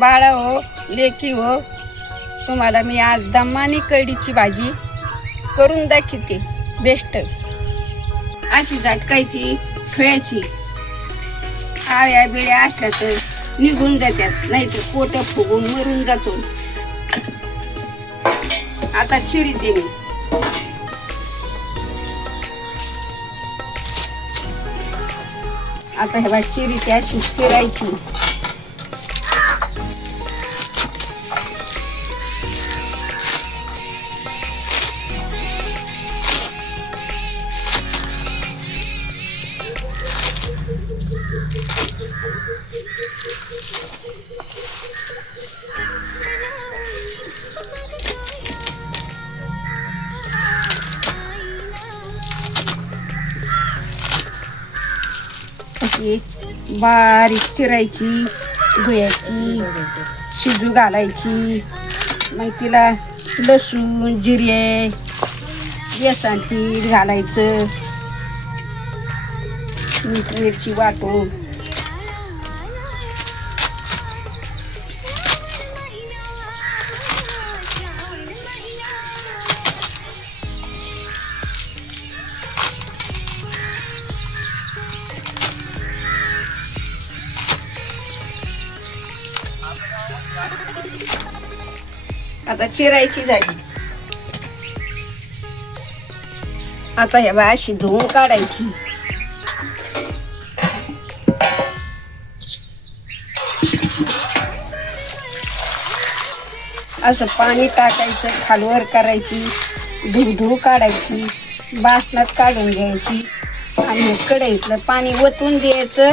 बाळा हो लेकी हो तुम्हाला मी आज दमानी कैडीची भाजी करून दाखवते. बेस्ट अशी झटकायची खेळायची. आळ्या बिळ्या असल्या तर निघून जातात नाही तर पोट फुगून मरून जातो. आता चिरीते मी. आता हे बा चिरीची त्याची चिरायची बारीक चिरायची धुयाची शिजू घालायची. मग तिला लसूण जिरे बेसन घालायचं. मीठ मिरची वाटून. आता चिरायची झाली. आता हे बा अशी धुवून काढायची. असं पाणी टाकायचं खालवर करायची धुव काढायची बासनात काढून घ्यायची. आणि हे कढईतलं पाणी ओतून द्यायचं.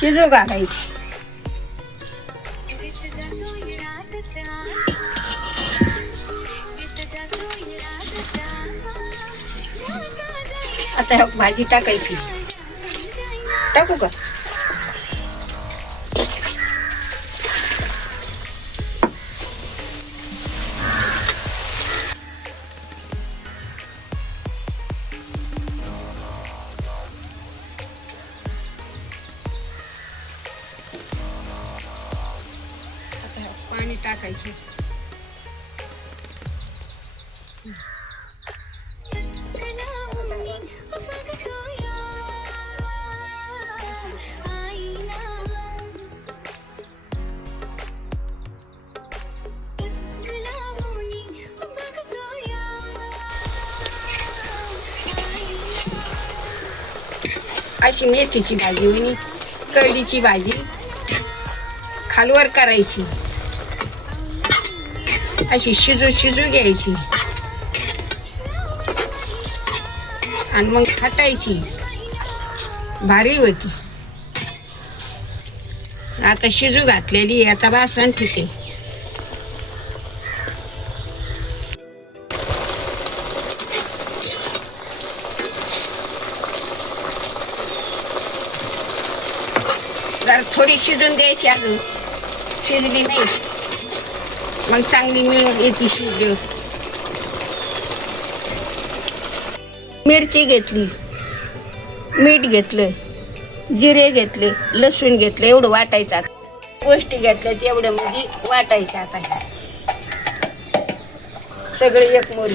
शिजू घालायची. आता भाजी टाकायची. टाकू का? टाकायची. अशी मेथीची भाजी होईनी कळीची भाजी खालवर करायची. अशी शिजू शिजू घ्यायची. आणि मग खाटायची. भारी होती. आता शिजू घातलेली आता बासन ठिके जरा थोडी शिजून द्यायची अजून. शिजली नाही. मग चांगली मिळून येते शिजली मिरची घेतली मीठ घेतलं जिरे घेतले लसूण घेतलं एवढं वाटायचं आता. गोष्टी घेतल्या तेवढं म्हणजे वाटायचं आता सगळे एक मोरी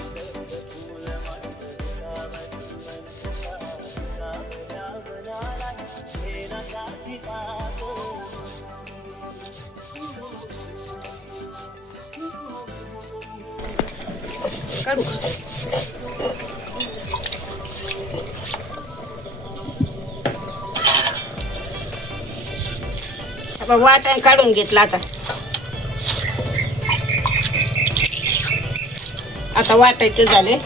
काढू वाटण काढून घेतलं आता. आता वाटायचं झाले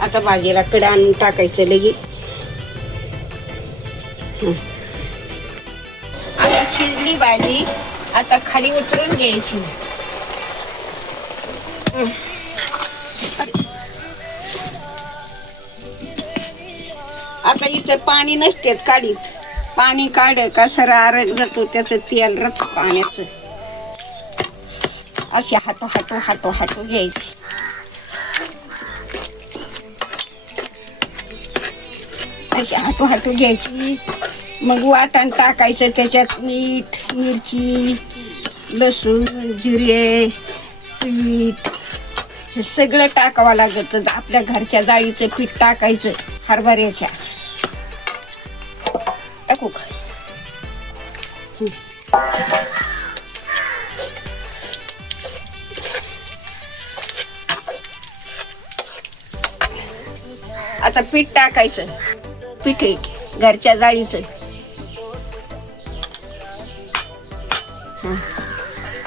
आता भाजीला कडा आणून टाकायचं लगी. आता शिजली भाजी आता खाली उतरून घ्यायची. आता इथं पाणी नसतेच काढीत पाणी काढ का सरा आरग जातो त्याचं तेल रच पाण्याचं. असे हातो हाटो हातो हातो घ्यायचे. अशी हातो हातो घ्यायची. मग वाटण टाकायचं त्याच्यात मीठ मिरची लसूण जिरे पीठ हे सगळं टाकावं लागतं. आपल्या घरच्या डाळीचं पीठ टाकायचं हरभऱ्याच्या. आता पीठ टाकायचं. पीठ आहे घरच्या जाळीचं.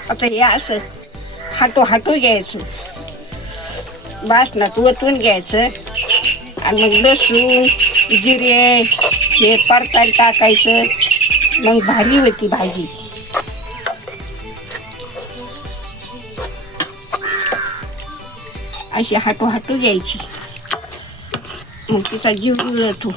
आता हे असं हाटू हाटू घ्यायचं. बासनात ओतून घ्यायचं. आणि मग लसूण जिरे हे परतायला टाकायचं. मग भारी होती भाजी. अशी हाटू हाटू घ्यायची. मग तिचा जीव जुळतो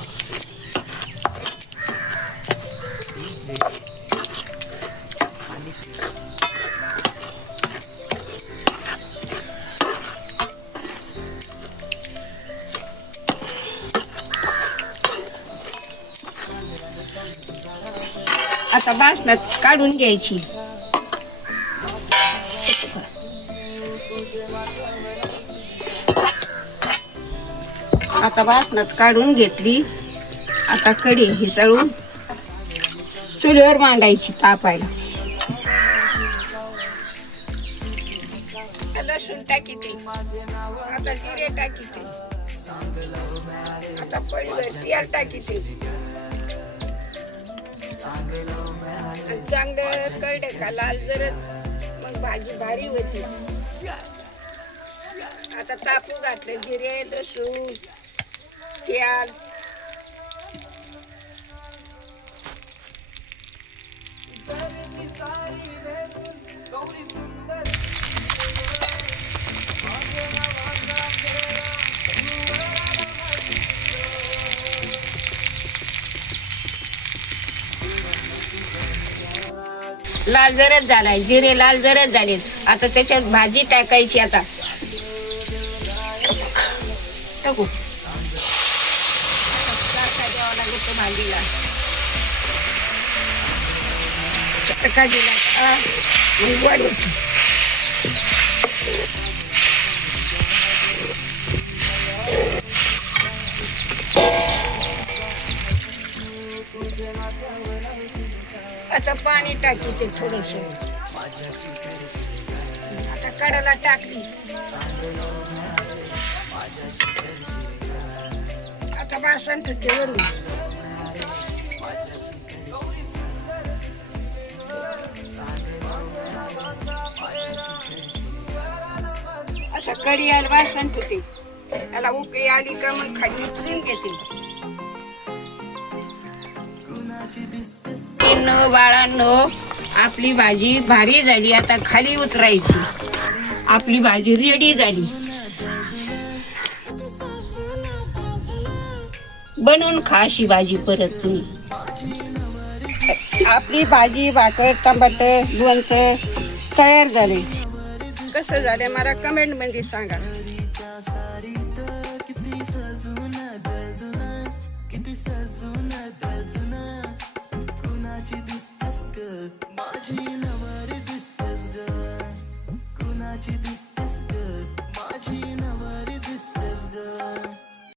आता बासनात काढून घ्यायची. आता बासनात काढून घेतली. आता कढी हिसळून चुलीवर मांडायची तापायला. लसूण टाकी आता जिरे टाकी आता पळीवर तेल टाकीते. चांगलं कळलं का? लाल जरत. मग भाजी भारी होती. आता तापू घातलं जिरे लसूण तेल लाल जरच झालाय जिरे लाल जरच झाले. आता त्याच्यात भाजी टाकायची आता. टाकू. तडका लागेल लागतो भाजीला दिला आता पाणी टाकी ते थोडस. आता कडाला टाकली. आता बासन ठेवते वरून. आता कढी यायला बासन ठेवते. त्याला उकळी आली का मग खाली उतरून घेते. न बाळांनो आपली भाजी भारी झाली. आता खाली उतरायची. आपली भाजी रेडी झाली. बनवून खा अशी भाजी परत तुम्ही. आपली भाजी भाकर टमाट लोणचं तयार झाले. कसं झालं मला कमेंटमध्ये सांगा. दिसतस ग. माझी नवर